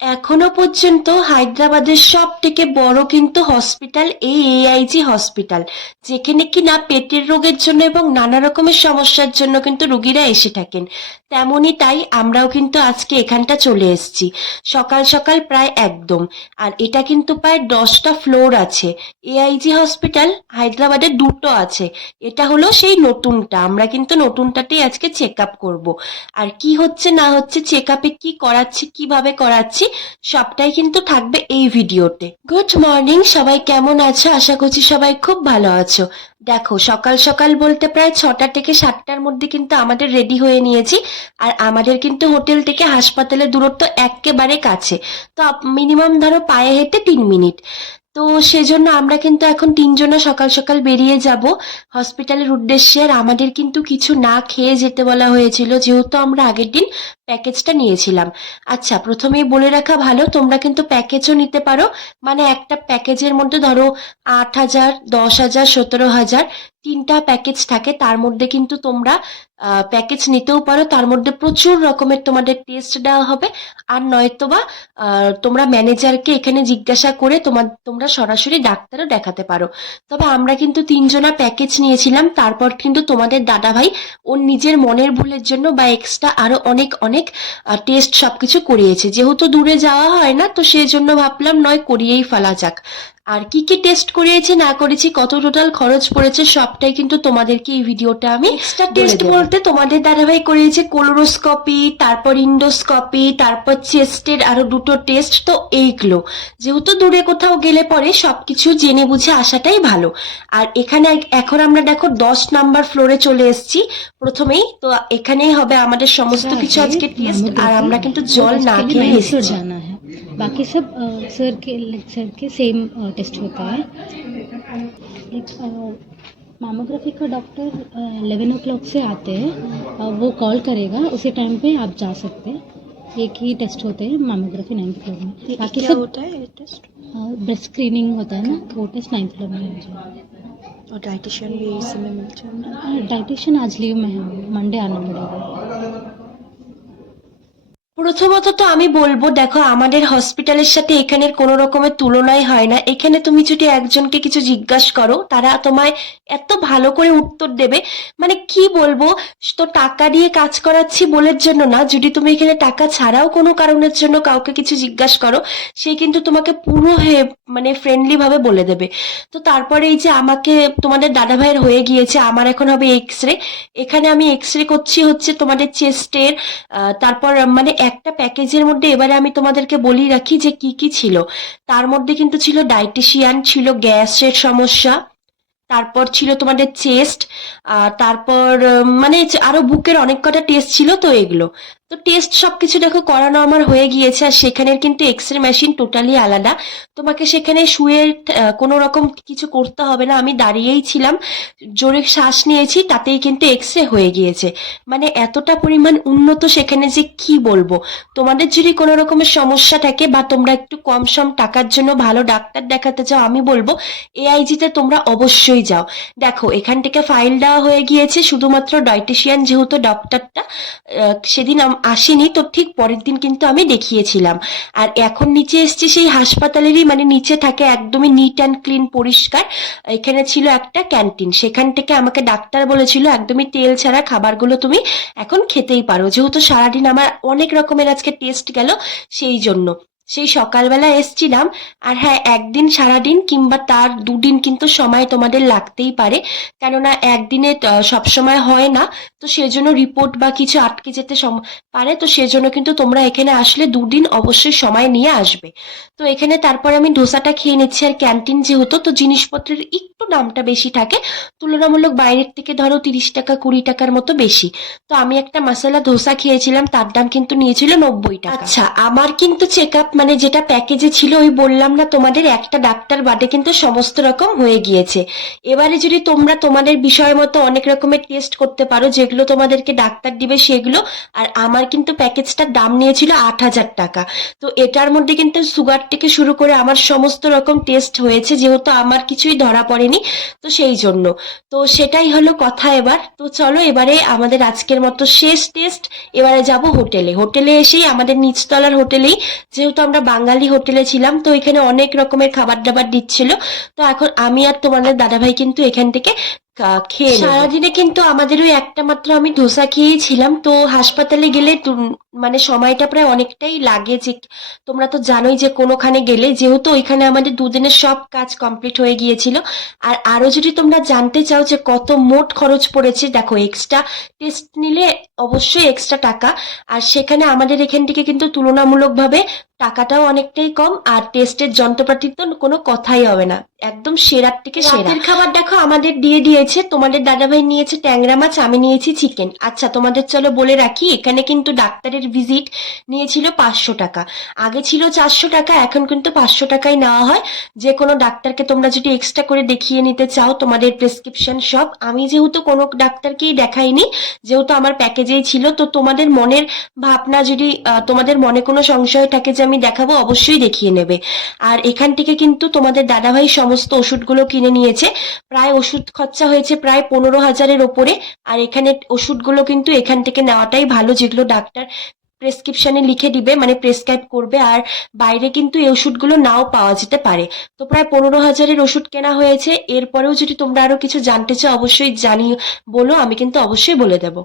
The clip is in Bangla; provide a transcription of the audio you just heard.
এখনো পর্যন্ত হায়দ্রাবাদের সব থেকে বড় কিন্তু হসপিটাল এই এআইজি হসপিটাল, যেখানে কিনা পেটের রোগের জন্য এবং নানা রকমের সমস্যার জন্য কিন্তু রুগীরা এসে থাকেন। তেমনই তাই আমরাও কিন্তু আজকে এখানটা চলে এসেছি সকাল সকাল প্রায় একদম। আর এটা কিন্তু প্রায় 10টা ফ্লোর আছে। এআইজি হসপিটাল হায়দ্রাবাদে দুটো আছে, এটা হলো সেই নতুনটা। আমরা কিন্তু নতুনটাতেই আজকে চেক আপ করবো। আর কি হচ্ছে না হচ্ছে, চেক আপে কি করাচ্ছি, কিভাবে করাচ্ছি, সবটাই কিন্তু থাকবে এই ভিডিওতে। গুড মর্নিং, সবাই কেমন আছো? আশা করছি সবাই খুব ভালো আছো। দেখো, সকাল সকাল বলতে প্রায় 6টা থেকে 7টার মধ্যে কিন্তু আমাদের রেডি হয়ে নিয়েছি। আর আমাদের কিন্তু হোটেল থেকে হাসপাতালের দূরত্ব একেবারে কাছে। তো মিনিমাম ধরো পায়ে হেঁটে 3 মিনিট। তো সেজন্য আমরা কিন্তু এখন তিনজনে সকাল সকাল বেরিয়ে যাব হসপিটালের উদ্দেশ্যে। আর আমাদের কিন্তু কিছু না খেয়ে যেতে বলা হয়েছিল, যেহেতু আমরা আগের দিন প্যাকেজটা নিয়েছিলাম। আচ্ছা, প্রথমেই বলে রাখা ভালো, তোমরা কিন্তু প্যাকেজও নিতে পারো। মানে একটা প্যাকেজের মধ্যে ধরো 8,000, 10,000, 17,000 তিনটা প্যাকেজ থাকে। তার মধ্যে কিন্তু তোমরা প্যাকেজ নিতেও পারো। তার মধ্যে প্রচুর রকমের তোমাদের টেস্ট দেওয়া হবে। আর নয়তোবা তোমরা ম্যানেজারকে এখানে জিজ্ঞাসা করে তোমরা সরাসরি ডাক্তারও দেখাতে পারো। তবে আমরা কিন্তু তিনজনা প্যাকেজ নিয়েছিলাম। তারপর কিন্তু তোমাদের দাদাভাই ওর নিজের মনের ভুলের জন্য বা এক্সট্রা আরো অনেক অনেক টেস্ট সবকিছু করিয়েছে। যেহেতু দূরে যাওয়া হয় না, তো সেই জন্য ভাবলাম নয় করিয়েই ফেলা যাক। আর কি কি টেস্ট করিয়েছি না করেছি, কত টোটাল খরচ পড়েছে, সবটাই কিন্তু তোমাদেরকে এই ভিডিওটা আমি এক্সট্রা টেস্ট বলতে তোমাদের দাদাভাই করিয়েছে কোলোনোস্কোপি, তারপর ইন্ডোস্কোপি, তারপর চেস্টের আরো দুটো টেস্ট। তো এইগুলো যেহেতু দূরে কোথাও গেলে পরে সবকিছু জেনে বুঝে আসাটাই ভালো। আর এখানে এখন আমরা দেখো 10 নাম্বার ফ্লোরে চলে এসেছি প্রথমেই। তো এখানেই হবে আমাদের সমস্ত কিছু আজকে টেস্ট। আর আমরা কিন্তু জল না খেয়ে এসেছি। जाना है। बाकी सब सर के सेम टेस्ट होता है। मामोग्राफी का डॉक्टर 11 o'clock से आते हैं। वो कॉल करेगा, उसी टाइम पे आप जा सकते हैं। एक ही टेस्ट होते हैं मामोग्राफी 9th फ्लोर में। बाकी क्या सब होता है ये टेस्ट? ब्रेस्ट स्क्रीनिंग होता है ना, वो टेस्ट 9th फ्लोर में हो जाएगा। और डाइटिशियन भी इसी में मिल जाएगा? डाइटिशियन आज लीव में है, मंडे आना पड़ेगा। প্রথমত তো আমি বলবো, দেখো আমাদের হসপিটালের সাথে এখানের কোনো রকমের তুলনাই হয় না। এখানে তুমি যদি একজনকে কিছু জিজ্ঞাসা করো, তারা তোমায় এত ভালো করে উত্তর দেবে, মানে কি বলবো। তো টাকা দিয়ে কাজ করাচ্ছি বলের জন্য না, যদি তুমি এখানে টাকা ছাড়াও কোনো কারণের জন্য কাউকে কিছু জিজ্ঞাসা করো, সে কিন্তু তোমাকে পুরো মানে ফ্রেন্ডলি ভাবে বলে দেবে। তো তারপরে এই যে আমাকে তোমাদের দাদা ভাইয়ের হয়ে গিয়েছে, আমার এখন হবে এক্স রে। এখানে আমি এক্স রে করছি হচ্ছে তোমাদের চেস্টের। তারপর মানে একটা প্যাকেজের মধ্যে এবারে আমি তোমাদেরকে বলি রাখি যে কি কি ছিল। তার মধ্যে কিন্তু ছিল ডাইটিশিয়ান, ছিল গ্যাসের সমস্যা, তারপর ছিল তোমাদের চেস্ট, তারপর মানে আরো বুকের অনেক কটা টেস্ট ছিল। তো এগুলো তো টেস্ট সবকিছু দেখো করানো আমার হয়ে গিয়েছে। আর সেখানের কিন্তু এক্স রে মেশিন টোটালি আলাদা। তোমাকে সেখানে শুয়ে কোনো রকম কিছু করতে হবে না, আমি দাঁড়িয়েই ছিলাম, জোরে শ্বাস নিয়েছি, তাতেই কিন্তু এক্স রে হয়ে গিয়েছে। মানে এতটা পরিমাণ উন্নত সেখানে যে কি বলবো। তোমাদের যদি কোনো রকমের সমস্যা থাকে বা তোমরা একটু কম সম টাকার জন্য ভালো ডাক্তার দেখাতে চাও, আমি বলবো এআইজিতে তোমরা অবশ্যই যাও। দেখো এখান থেকে ফাইল দেওয়া হয়ে গিয়েছে, শুধুমাত্র ডায়েটিশিয়ান যেহেতু ডক্টরটা সেদিন আসেনি, তো ঠিক পরের দিন কিন্তু আমি দেখিয়েছিলাম। আর এখন নিচে এসছি সেই হাসপাতালেরই, মানে নিচে থাকে একদমই নিট অ্যান্ড ক্লিন, পরিষ্কার। এখানে ছিল একটা ক্যান্টিন, সেখান থেকে আমাকে ডাক্তার বলেছিল একদমই তেল ছাড়া খাবারগুলো তুমি এখন খেতেই পারো, যেহেতু সারাদিন আমার অনেক রকমের আজকে টেস্ট গেল সেই জন্য। সেই সকালবেলা এসছিলাম। আর হ্যাঁ, একদিন সারাদিন কিংবা তার দুদিন কিন্তু সময় তোমাদের লাগতেই পারে, কেননা একদিনে সবসময় হয় না। তো সেজন্য রিপোর্ট বা কিছু আটকে যেতে পারে। তো সেজন্য কিন্তু তোমরা এখানে আসলে দুদিন অবশ্যই সময় নিয়ে আসবে। তো এখানে তারপর আমি ধোসাটা খেয়ে নিচ্ছি। আর ক্যান্টিন যেহেতু, তো জিনিসপত্রের একটু দামটা বেশি থাকে তুলনামূলক, বাইরের থেকে ধরো 30 টাকা 20 টাকার মতো বেশি। তো আমি একটা মশলা ধোসা খেয়েছিলাম, তার দাম কিন্তু নিয়েছিল 90 টাকা। আচ্ছা, আমার কিন্তু চেক আপ মানে যেটা প্যাকেজে ছিল, ওই বললাম না তোমাদের একটা ডাক্তার বাদে কিন্তু সমস্ত রকম হয়ে গিয়েছে। এবারে যদি তোমরা তোমাদের বিষয় মতো অনেক রকমের টেস্ট করতে পারো, যেগুলো তোমাদেরকে ডাক্তার দিবে সেগুলো। আর আমার কিন্তু প্যাকেজটার দাম নিয়েছিল 8,000 টাকা। তো এটার মধ্যে কিন্তু সুগার থেকে শুরু করে আমার সমস্ত রকম টেস্ট হয়েছে, যেহেতু আমার কিছুই ধরা পড়েনি, তো সেই জন্য। তো সেটাই হলো কথা এবার। তো চলো এবারে আমাদের আজকের মতো শেষ টেস্ট, এবারে যাব হোটেলে। হোটেলে এসেই আমাদের নিচতলার হোটেলেই, যেহেতু আমরা বাঙালি হোটেলে ছিলাম, তো এখানে অনেক রকমের খাবার দাবার দিচ্ছিল। তো এখন আমি আর তোমাদের দাদাভাই কিন্তু এখান থেকে খেয়ে নেবো। সারাদিনে কিন্তু আমাদের ওই একটা মাত্র আমি ধোসা খেয়েছিলাম। তো হাসপাতালে গেলে মানে সময়টা প্রায় অনেকটাই লাগে, যে তোমরা তো জানোই যে কোনোখানে গেলে, যেহেতু ওইখানে আমাদের দুদিনের সব কাজ কমপ্লিট হয়ে গিয়েছিল। আর আরো যদি তোমরা জানতে চাও যে কত মোট খরচ পড়েছে, দেখো এক্সট্রা টেস্ট নিলে অবশ্যই এক্সট্রা টাকা। আর সেখানে আমাদের এখান থেকে কিন্তু তুলনামূলকভাবে টাকাটাও অনেকটাই কম, আর টেস্টের যন্ত্রপাতির তো কোনো কথাই হবে না, একদম সেরার থেকে সেরা। রাতের খাবার দেখো আমাদের দিয়ে দিয়েছে, তোমাদের দাদাভাই নিয়েছে ট্যাংরা মাছ, আমি নিয়েছি চিকেন। আচ্ছা তোমাদের চলো বলে রাখি, এখানে কিন্তু ডাক্তারের ভিজিট নিয়েছিল 500 টাকা। আগে ছিল 400 টাকা, এখন কিন্তু 500 টাকাই নেওয়া হয়। যে কোনো ডাক্তারকে তোমরা যদি এক্সট্রা করে দেখিয়ে নিতে চাও, তোমাদের প্রেসক্রিপশন সব, আমি যেহেতু কোনো ডাক্তারকেই দেখাইনি, যেহেতু আমার প্যাকেজেই ছিল। তো তোমাদের মনের ভাবনা যদি তোমাদের মনে কোনো সংশয় থাকে যে আমি দেখাবো, অবশ্যই দেখিয়ে নেবে। আর এখান থেকে কিন্তু তোমাদের দাদাভাই সমস্ত ওষুধগুলো কিনে নিয়েছে। প্রায় ওষুধ খরচা হয়েছে প্রায় 15,000-এর ওপরে। আর এখানে ওষুধগুলো কিন্তু এখান থেকে নেওয়াটাই ভালো, যেগুলো ডাক্তার প্রেসক্রিপশনে লিখে দিবে, মানে প্রেসক্রাইব করবে। আর বাইরে কিন্তু এই ওষুধগুলো নাও পাওয়া যেতে পারে। তো প্রায় 15,000-এর ওষুধ কেনা হয়েছে। এরপরেও যদি তোমরা আরো কিছু জানতে চাও, অবশ্যই বলো, আমি কিন্তু অবশ্যই বলে দেবো।